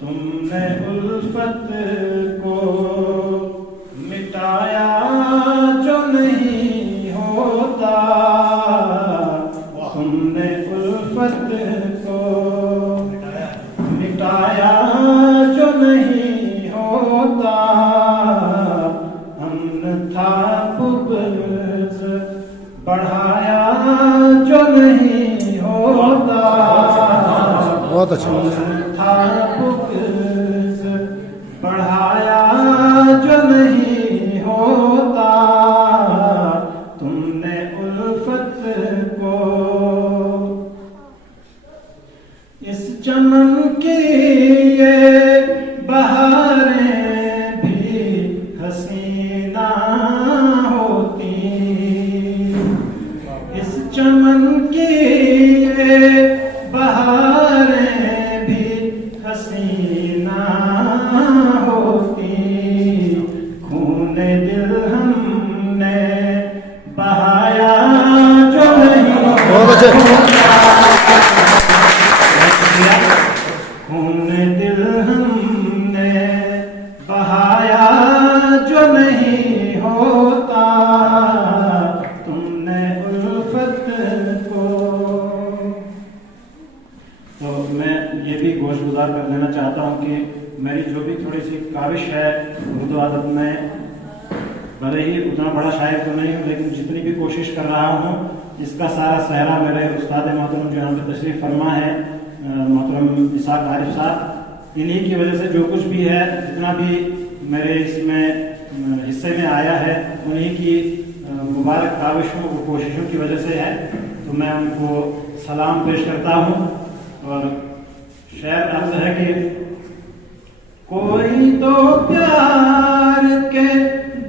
तुमने उल्फत को मिटाया जो नहीं होता, तुमने उल्फत को मिटाया जो नहीं होता, अमन था बुग़्ज़ बढ़ाया जो नहीं होता, बहुत अच्छा था बुग़्ज़ बढ़ाया जो नहीं होता, तुमने उल्फत को इस चमन की ये बहारें भी हसीना होती, इस चमन की ये बहारें भी हसीना होती, खूने दिल हमने बहाया जो नहीं होता, खूने दिल हमने बहाया जो नहीं होता, तुमने उल्फत को। तो मैं ये भी गोशगुजार कर देना चाहता हूँ कि मेरी जो भी थोड़ी सी काविश है उर्दू अदब में, भले ही उतना बड़ा शायर तो नहीं हूँ, लेकिन जितनी भी कोशिश कर रहा हूँ इसका सारा सहरा मेरे उस्ताद मोहतरम जो यहाँ पे तशरीफ़ फरमा है मोहतरम इसाक आरिफ साहब, इन्हीं की वजह से जो कुछ भी है, जितना भी मेरे इसमें हिस्से में आया है, उन्हीं की मुबारक काविशों और कोशिशों की वजह से है। तो मैं उनको सलाम पेश करता हूँ और शेर अर्ज है कि कोई तो प्यार के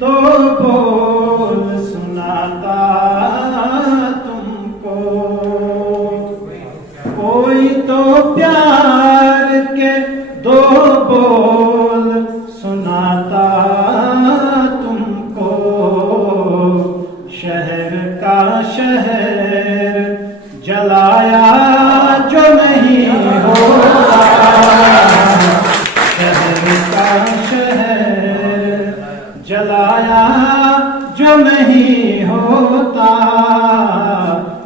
दो बोल सुनाता तुमको, कोई तो प्यार के दो बोल सुनाता तुमको, शहर का शहर जलाया जो नहीं होता, शहर का शहर जलाया जो नहीं होता,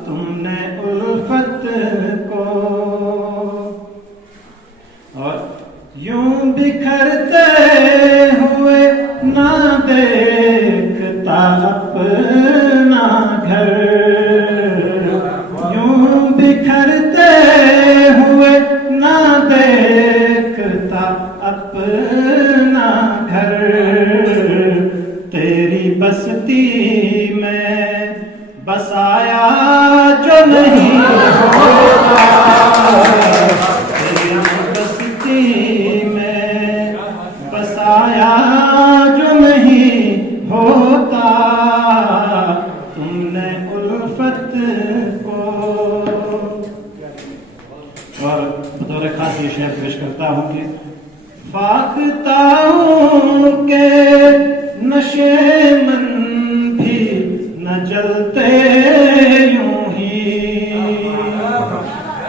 तुमने उल्फत को। और यूं बिखरते हुए ना देखता अपना घर, यूं बिखरते हुए ना देखता अपना घर, तेरी बस्ती में बसाया जो नहीं होता, तेरी बस्ती में बसाया जो नहीं होता, तुमने उल्फत को। और बतौर खास ये शेर पेश करता हूँ कि फाख्ता हूँ के नशे मन भी न जलते यूं ही,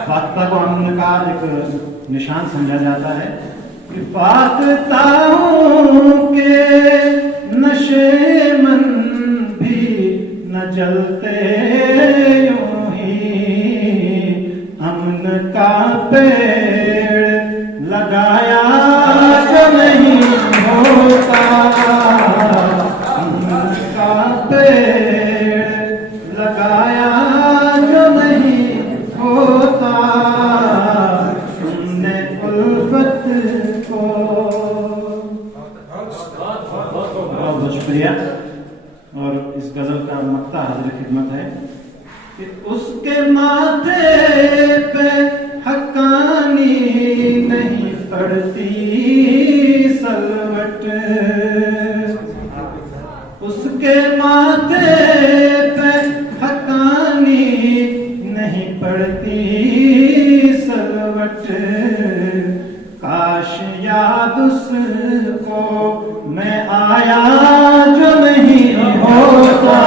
फाख्ता को अमन का एक निशान समझा जाता है कि फाख्ता हूँ के नशे मन भी न जलते यूं ही, अमन का पेड़ लगाया जो नहीं होता, अमन का पेड़ लगाया जो नहीं होता, तुमने उल्फत को। बहुत बहुत शुक्रिया। और इस गजल का मक्ता हाजिर खिदमत है कि उसके माथे पे हक्कानी नहीं पड़ती सलवट, उसके माथे पे हक्कानी नहीं पड़ती सलवट, काश याद उसको मैं आया जो नहीं होता,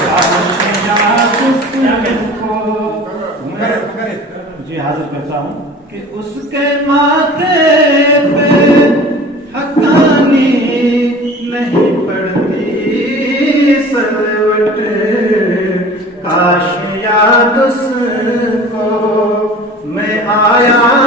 काश याद उसको जी हाजिर करता हूँ। कि उसके माथे पे हकानी नहीं पड़ती सलवट, काश याद उसको मैं आया